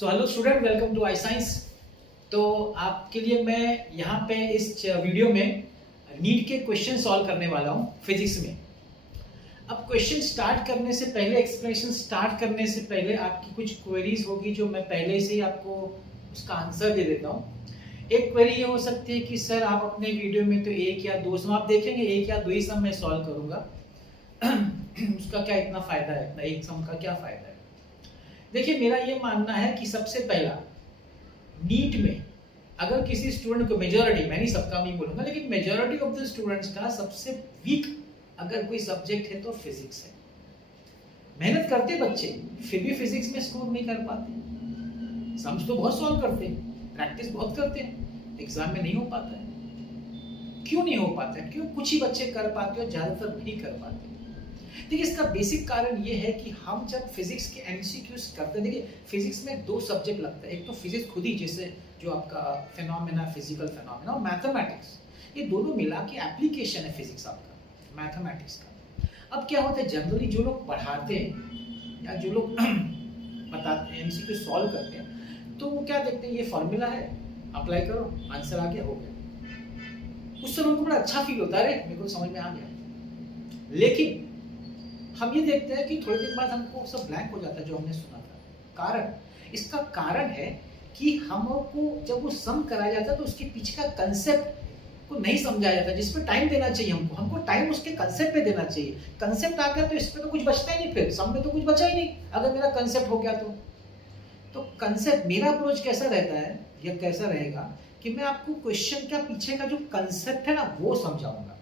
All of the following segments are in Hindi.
So hello student, welcome to I science. तो आपके लिए मैं यहाँ पे इस वीडियो में नीट के क्वेश्चन सॉल्व करने वाला हूँ फिजिक्स में। अब क्वेश्चन स्टार्ट करने से पहले, एक्सप्लेनेशन स्टार्ट करने से पहले आपकी कुछ क्वेरीज होगी जो मैं पहले से ही आपको उसका आंसर दे देता हूँ। एक क्वेरी ये हो सकती है कि सर आप अपने वीडियो में तो एक या दो सम आप देखेंगे, एक या दो ही सम मैं सॉल्व करूँगा उसका क्या इतना फायदा है, इतना एक सम का क्या फायदा है। देखिए, मेरा ये मानना है कि सबसे पहला नीट में अगर किसी स्टूडेंट को, मेजॉरिटी, मैं नहीं सबका नहीं बोलूंगा, लेकिन मेजॉरिटी ऑफ द स्टूडेंट्स का सबसे वीक अगर कोई सब्जेक्ट है तो फिजिक्स है। मेहनत करते बच्चे फिर भी फिजिक्स में स्कोर नहीं कर पाते। सम्स तो बहुत सॉल्व करते हैं, प्रैक्टिस बहुत करते हैं, एग्जाम में नहीं हो पाता है। क्यों नहीं हो पाता है? क्यों कुछ ही बच्चे कर पाते और ज्यादातर नहीं कर पाते। देखिए, इसका बेसिक कारण ये है कि हम जब फिजिक्स के एमसीक्यूज करते हैं, देखिए फिजिक्स में दो सब्जेक्ट लगता है। एक तो फिजिक्स खुद ही, जैसे जो आपका फिनोमेना, फिजिकल फिनोमेना, और मैथमेटिक्स, ये दोनों मिला के एप्लीकेशन है फिजिक्स आपका, मैथमेटिक्स का। अब क्या होता है, जनरली जो लोग पढ़ाते हैं या जो लोग बताते हैं, एमसीक्यू सॉल्व करते हैं, तो वो क्या देखते हैं, ये फॉर्मूला है, अप्लाई करो, आंसर आ गया, हो गया। उस समय उनको बड़ा अच्छा फील होता है, अरे मेरे को समझ में आ गया। लेकिन हम ये देखते हैं कि थोड़ी देर बाद हमको सब ब्लैंक हो जाता है जो हमने सुना था। कारण, इसका कारण है कि हमको जब वो सम कराया जाता है तो उसके पीछे का कंसेप्ट को नहीं समझाया जाता, जिस पर टाइम देना चाहिए हमको टाइम उसके कंसेप्ट पे देना चाहिए। कंसेप्ट आ गया तो इस पे तो कुछ बचता ही नहीं, फिर सम में तो कुछ बचा ही नहीं अगर मेरा कंसेप्ट हो गया तो कंसेप्ट, मेरा अप्रोच कैसा रहता है या कैसा रहेगा कि मैं आपको क्वेश्चन का पीछे का जो कंसेप्ट है ना वो समझाऊंगा।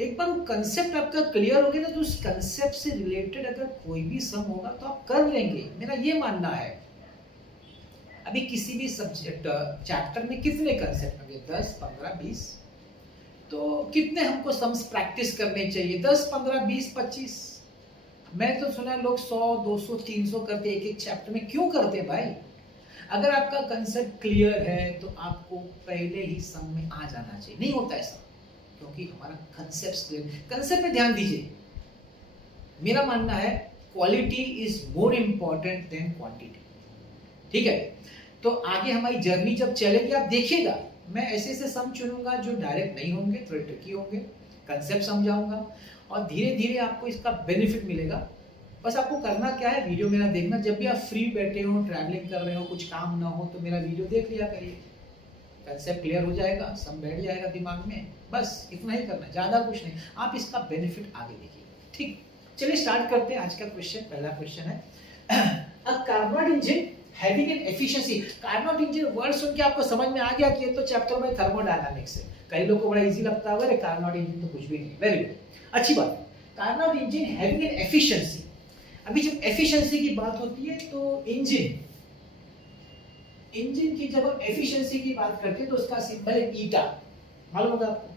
एक बार वो कंसेप्ट आपका क्लियर हो गया ना, तो उस कंसेप्ट से रिलेटेड अगर कोई भी सम होगा तो आप कर लेंगे, मेरा ये मानना है। अभी किसी भी सब्जेक्ट चैप्टर में कितने कंसेप्ट होंगे, 10, 15, 20, तो कितने हमको सम्स प्रैक्टिस करने चाहिए, 10, 15, 20, 25। मैं तो सुना लोग 100, 200, 300 करते एक एक चैप्टर में। क्यों करते हैं भाई? अगर आपका कंसेप्ट क्लियर है तो आपको पहले ही सम में आ जाना चाहिए। नहीं होता ऐसा, क्योंकि हमारा कंसेप्ट पे ध्यान दीजिए। मेरा मानना है quality is more important than quantity. ठीक है, तो आगे हमारी जर्नी जब चलेगी आप देखिएगा, मैं ऐसे ऐसे सम चुनूंगा जो डायरेक्ट नहीं होंगे, थोड़े ट्रिकी होंगे, कंसेप्ट समझाऊंगा और धीरे धीरे आपको इसका बेनिफिट मिलेगा। बस आपको करना क्या है, वीडियो मेरा देखना। जब भी आप फ्री बैठे हो, ट्रैवलिंग कर रहे हो, कुछ काम ना हो, तो मेरा वीडियो देख लिया करिए। कंसेप्ट क्लियर हो जाएगा, सब बैठ जाएगा दिमाग में। बस इतना ही करना है, ज्यादा कुछ नहीं। आप इसका बेनिफिट आगे देखिए। ठीक, चलिए स्टार्ट करते हैं आज का क्वेश्चन। पहला क्वेश्चन है, a Carnot engine having an efficiency. Carnot engine word सुन के आपको समझ में आ गया कि ये तो चैप्टर में थर्मोडायनामिक्स है। कई लोगों को बड़ा इजी लगता होगा, अरे कार्नोट इंजन तो कुछ भी नहीं। वेरी गुड, अच्छी बात। Carnot engine having an efficiency. अभी जब एफिशिएंसी की बात होती है तो इंजन की जब हम एफिशिएंसी की बात करते हैं तो उसका सिंबल है ईटा। मालूम होगा आपको।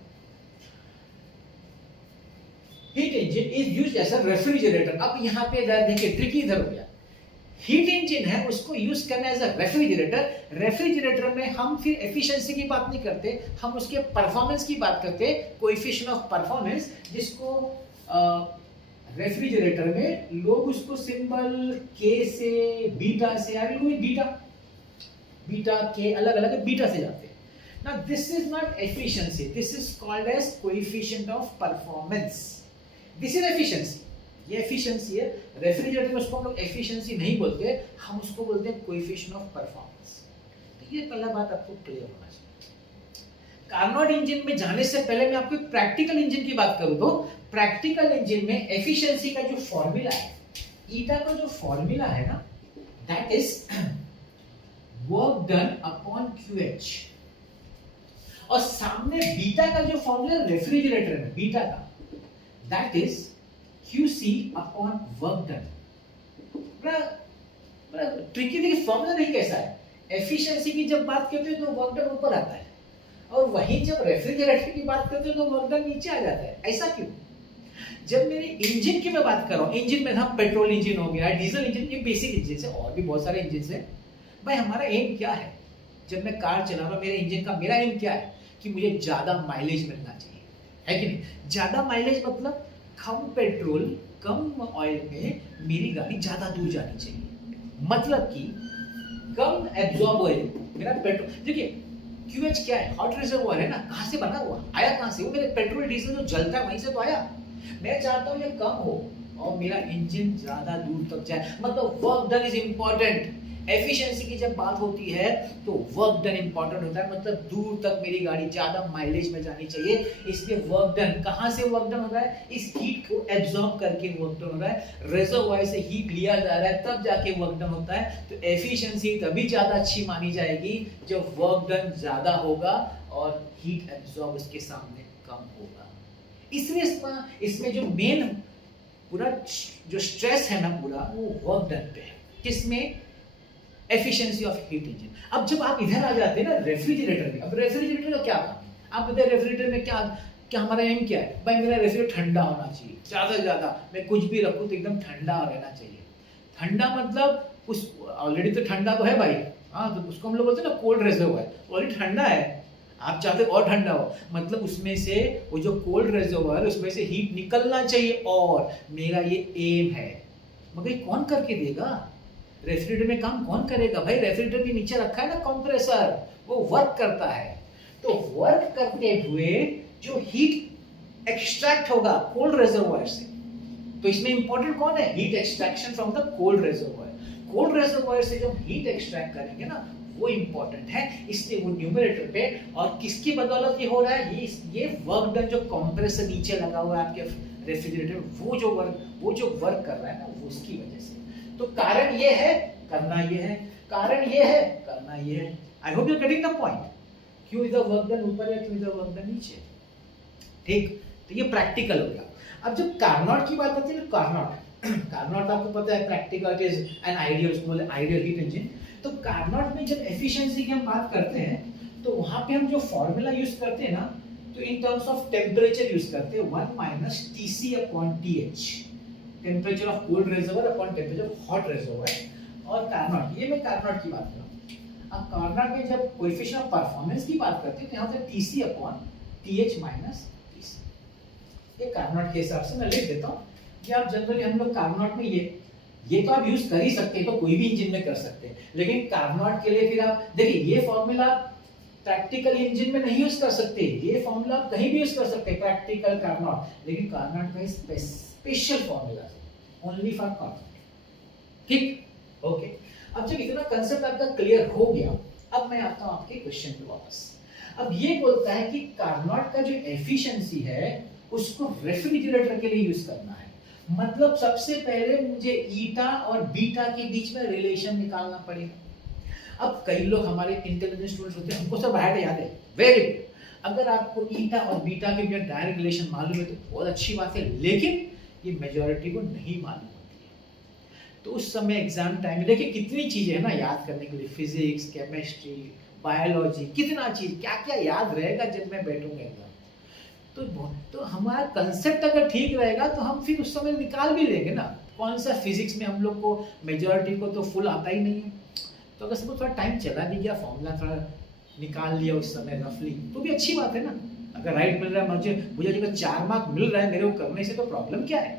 Heat engine is used as a refrigerator. अब यहां पे देखिए ट्रिकी इधर हो गया। हीट इंजन है, उसको यूज करना एज अ रेफ्रिजरेटर। रेफ्रिजरेटर में हम फिर एफिशिएंसी की बात नहीं करते, हम उसके परफॉर्मेंस की बात करते हैं, कोएफिशिएंट ऑफ परफॉर्मेंस, जिसको रेफ्रिजरेटर में लोग उसको सिंबल के से, बीटा से, बीटा के अलग अलग बीटा से जाते हैं ना। This is not efficiency, this is called as coefficient of performance. This is efficiency, ये एफिशिएंसी है। रेफ्रिजरेटर में उसको हम लोग एफिशिएंसी नहीं बोलते, हम उसको बोलते हैं कोएफिशिएंट ऑफ परफॉर्मेंस। तो ये पहला बात आपको क्लियर होना चाहिए। कार्नोट इंजन में जाने से पहले मैं आपको प्रैक्टिकल इंजन की बात करूं तो प्रैक्टिकल इंजन में एफिशिएंसी का जो फॉर्मूला है, ईटा का जो फॉर्मूला है ना, that is work done upon QH। और सामने बीटा का जो फॉर्मूला रेफ्रिजरेटर में, बीटा का, that is QC upon work done. बड़ा ट्रिकी। देखिए फॉर्मूला नहीं कैसा है, एफिशिएंसी की जब बात करते हैं तो वर्क डन ऊपर आता है, और वहीं जब रेफ्रिजरेटर की बात करते हैं तो वर्क डन नीचे आ जाता है। ऐसा क्यों? जब मेरे इंजन की मैं बात कर रहा हूं, इंजन में हम पेट्रोल इंजन हो गया, डीजल इंजन, ये बेसिक इंजन है, और भी बहुत सारे इंजन है। भाई हमारा एम क्या है? जब मैं कार चला रहा हूं, मेरा एम क्या है कि मुझे ज्यादा माइलेज मिलना चाहिए, है कि नहीं? ज्यादा माइलेज मतलब कम पेट्रोल, कम ऑयल में मेरी गाड़ी ज्यादा दूर जानी चाहिए। मतलब कि कम एब्जॉर्ब ऑयल मेरा पेट्रोल, देखिए QH क्या है, हॉट रिजर्वॉयर है ना, कहां से बना हुआ, आया कहां से, वो मेरे पेट्रोल डीजल जो जलता है वहीं से तो आया। मैं चाहता हूं ये कम हो और मेरा इंजन ज्यादा दूर तक जाए, मतलब work done is important. Efficiency की जब बात होती है तो वर्क डन इंपॉर्टेंट होता है, मतलब दूर तक मेरी गाड़ी ज्यादा माइलेज में जानी चाहिए, इसलिए वर्क डन, कहां से वर्क डन हो रहा है, इस हीट को एब्जॉर्ब करके वर्क डन हो रहा है, रिजर्वॉयर से हीट लिया जा रहा है तब जाके वर्क डन होता है। तो एफिशिएंसी तभी ज्यादा अच्छी मानी जाएगी जब वर्क डन ज्यादा होगा और हीट एब्जॉर्ब उसके सामने कम होगा। इसलिए इसमें जो मेन पूरा जो स्ट्रेस है ना पूरा वो वर्क डन पे है, किसमें, एफिशिएंसी ऑफ हीट इंजन। अब जब आप इधर आ जाते हैं ना रेफ्रिजरेटर में, अब रेफ्रिजरेटर का क्या काम है, आप बताइए रेफ्रिजरेटर में क्या क्या हमारा एम क्या है, भाई मेरा रेफ्रिजरेटर ठंडा होना चाहिए, ज्यादा से ज्यादा मैं कुछ भी रखूं तो एकदम ठंडा रहना चाहिए। ठंडा मतलब उस ऑलरेडी तो ठंडा तो है भाई, हाँ, तो उसको हम लोग बोलते हैं ना कोल्ड रिजर्वॉयर, ऑलरेडी ठंडा है, आप चाहते और ठंडा हो, मतलब उसमें से वो जो कोल्ड रिजर्वॉयर उसमें से हीट निकलना चाहिए और मेरा ये एम है। मगर कौन करके देगा, रेफ्रिजरेटर में काम कौन करेगा भाई, रेफ्रिजरेटर के नीचे रखा है ना कंप्रेसर, वो वर्क करता है। तो वर्क करते हुए जो हीट एक्सट्रैक्ट होगा कोल्ड रिजर्वॉयर से, तो इसमें इंपॉर्टेंट कौन है, heat extraction from the cold reservoir. Cold reservoir से जब हीट एक्सट्रैक्ट करेंगे ना वो इंपॉर्टेंट है, इसलिए वो न्यूमरेटर पे, और किसकी बदौलत ये हो रहा है, ये वर्क डन जो कंप्रेसर नीचे लगा हुआ है आपके रेफ्रिजरेटर, वो जो वर्क कर रहा है ना वो उसकी वजह से। तो कारण ये है, करना ये है, कारण ये है, करना ये है। I hope you are getting the point, क्यों इधर वर्क डन ऊपर है, क्यों इधर वर्क डन नीचे, ठीक। तो ये प्रैक्टिकल हो गया। अब जब कार्नोट की बात आती है ना, कार्नोट आपको पता है practical it is an ideal, उसको बोले आइडियल हीट इंजन। तो कार्नोट में जब एफिशिएंसी की हम बात करते हैं तो वहां पे हम जो फॉर्मूला यूज करते हैं ना, तो in terms of temperature use करते हैं 1 - TC/TH, temperature of cold reservoir upon temperature of hot reservoir. और कार्नोट, ये मैं कार्नोट की बात कर रहा हूं। अब कार्नोट में जब कोएफिशिएंट ऑफ परफॉर्मेंस की बात करते हैं तो यहां से TC/TH - TC, ये कार्नोट के हिसाब से मैं लिख देता हूं कि आप जनरली हम लोग कार्नोट में ये तो आप यूज कर ही सकते हैं, तो कोई भी इंजन में कर सकते हैं, लेकिन कार्नोट के लिए फिर आप देखिए ये फॉर्मूला प्रैक्टिकल इंजन में नहीं यूज कर सकते, ये फॉर्मूला आप कहीं भी यूज कर सकते हैं प्रैक्टिकल कार्नोट, लेकिन कार्नोट का स्पेशल फॉर्मूला है ओनली फॉर कार्नोट, ठीक। ओके, अब जब इतना कंसेप्ट आपका क्लियर हो गया, अब मैं आता हूं आपके क्वेश्चन पे वापस। अब ये बोलता है कि कार्नोट का जो एफिशिएंसी है उसको रेफ्रिजरेटर के लिए यूज करना है, मतलब सबसे पहले मुझे ईटा और बीटा के बीच में रिलेशन निकालना पड़ेगा। अब कई लोग हमारे इंटेलिजेंट स्टूडेंट्स होते हैं, हमको सब बाहर याद है, वेरी गुड। अगर आपको ईटा और बीटा के बीच डायरेक्ट रिलेशन मालूम है तो बहुत अच्छी बात है, लेकिन ये मेजॉरिटी को नहीं मालूम होती है। तो उस समय एग्जाम टाइम में देखिए कितनी चीजें है ना याद करने के लिए, फिजिक्स, केमिस्ट्री, बायोलॉजी, कितना चीज क्या क्या याद रहेगा जब मैं बैठूंगा एग्जाम। तो हमारा कंसेप्ट अगर ठीक रहेगा तो हम फिर उस समय निकाल भी लेंगे ना। कौन सा फिजिक्स में हम लोग को मेजॉरिटी को तो फुल आता ही नहीं है, तो अगर सबको थोड़ा टाइम चला भी गया, फॉर्मूला थोड़ा निकाल लिया उस समय रफली, तो भी अच्छी बात है ना। अगर राइट मिल रहा है मुझे अगर 4 मार्क मिल रहा है मेरे को करने से, तो प्रॉब्लम क्या है।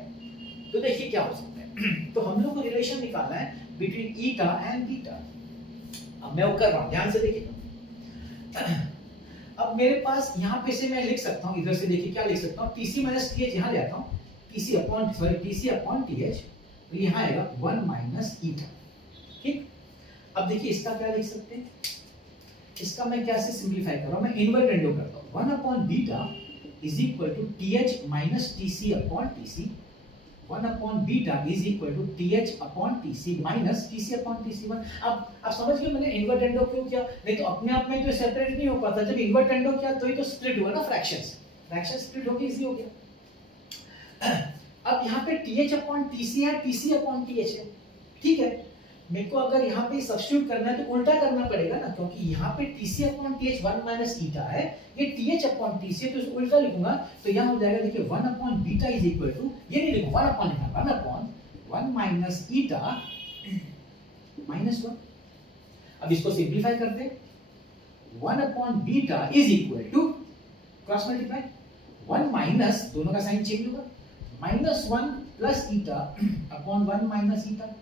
तो देखिए क्या हो सकता है तो हम लोग को रिलेशन निकालना है बिटवीन ईटा एंड बीटा। अब मैं वो कर रहा हूँ, ध्यान से देखिए। अब मेरे पास यहाँ पे से मैं लिख सकता हूँ, इधर से देखिए क्या लिख सकता हूँ, TC - TH यहाँ ले आता हूँ, TC/TH, तो यहाँ आएगा 1 - ईटा, ठीक। अब देखिए इसका क्या लिख सकते हैं, इसका मैं क्या से सिंपलीफाई कर रहा हूँ, मैं इन्वर्ट रेंडो करता हूँ, 1/बीटा is equal to TH - TC/TC, 1/बीटा is equal to TH/TC minus TC/TC1। अब समझ गए मैंने इन्वर्ट रेंडो क्यों किया, नहीं तो अपने आप में तो सेपरेट नहीं हो पाता, जब इन्वर्ट रेंडो किया तो ही तो स्प्लिट हुआ ना, फ्रैक्शन स्प्लिट होके इजी हो गया। अब यहाँ पे TH/TC है, TC/TH है, ठीक है। मेरे को अगर यहाँ पे सब्स्टिट्यूट करना है तो उल्टा करना पड़ेगा ना, क्योंकि यहाँ पे TC/TH 1 - ईटा है, ये TH/TC है, तो इसको उल्टा लिखूंगा तो यहाँ हो जाएगा, देखिए 1/बीटा इज इक्वल टू, ये नहीं लिखूंगा 1/1 - ईटा -1। अब इसको सिंपलीफाई करते हैं, 1/बीटा is equal to cross multiply 1 minus, दोनों का साइन चेंज होगा, -1 + ईटा अपॉन 1 - ईटा।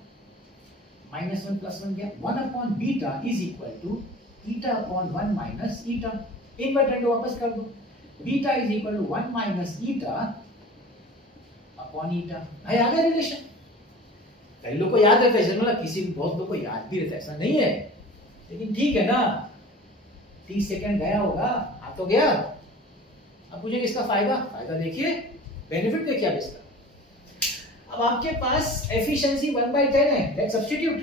-1 + 1 गया, 1 beta is equal to eta upon 1 minus eta. Inverted वापस कर दो, beta is equal to 1 minus eta upon eta. भाई आ गया रिलेशन। कई लोग को याद रहता है, मतलब किसी बहुत लोग को याद भी रहता है, ऐसा नहीं है, लेकिन ठीक है ना, 30 सेकंड गया होगा, आ तो गया। अब मुझे इसका फायदा देखिए, बेनिफिट देखिए आप इसका। अब आपके पास एफिशिएंसी 1/10 है, let's substitute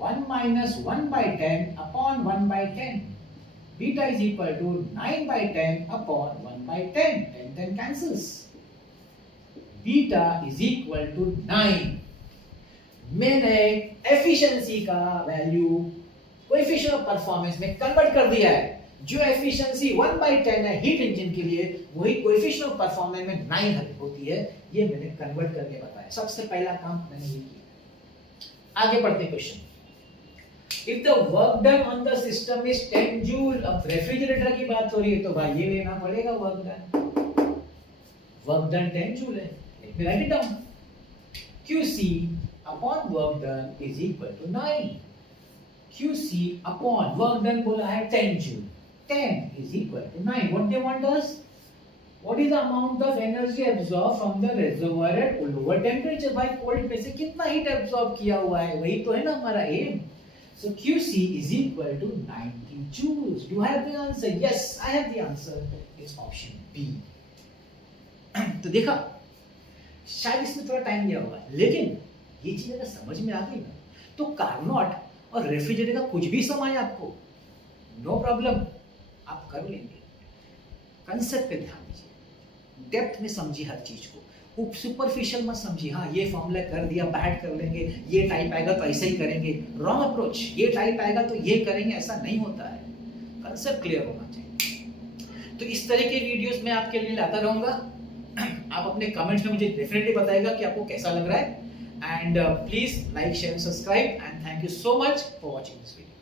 1 minus 1/10 upon 1/10। Beta is equal to 9/10 upon 1/10, 10 cancels. Beta is equal to 9। मैंने एफिशिएंसी का वैल्यू कोएफिशिएंट ऑफ परफॉर्मेंस में कन्वर्ट कर दिया है। जो एफिशिएंसी 1/10 है हीट इंजन के लिए, वही कोएफिशिएंट ऑफ परफॉर्मेंस में 9 होती है। ये मैंने कन्वर्ट करके बताया, सबसे पहला काम मैंने ये किया। आगे बढ़ते question. If the work done on the system is 10 joule, अब रेफ्रिजरेटर की बात हो रही है तो भाई ये लेना पड़ेगा वर्क डन 10 जूल है। Let me write it down, QC upon work done is equal to 9। QC upon work done बोला है 10 joule, 10 is equal to 9. What they want us? What is the amount of energy absorbed from the reservoir at lower temperature? भाई कोल्ड में से कितना हीट एब्सॉर्ब किया हुआ है, वही तो है ना हमारा M. So QC is equal to 90 joules. Do I have the answer? Yes, I have the answer. It's option B. तो देखा, शायद इसमें थोड़ा टाइम लिया होगा, लेकिन ये चीज अगर समझ में आ गई ना, तो कार्नोट और रेफ्रिजरेटर का कुछ भी समझ आपको, नो प्रॉब्लम, आप कर लेंगे। कंसेप्ट पे ध्यान दीजिए, डेप्थ में समझिए हर चीज को, सुपरफिशियल मत समझिए। हाँ ये फॉर्मूला कर दिया, बैठ कर लेंगे, ये टाइप आएगा तो ऐसे ही करेंगे, रॉन्ग अप्रोच। ये टाइप आएगा तो ये करेंगे, ऐसा नहीं होता है। कंसेप्ट क्लियर होना चाहिए। तो इस तरह के वीडियोस मैं आपके लिए लाता रहूंगा। आप अपने कमेंट्स में मुझे डेफिनेटली बताएगा कि आपको कैसा लग रहा है। And please like, share, subscribe, and thank you so much for watching this video.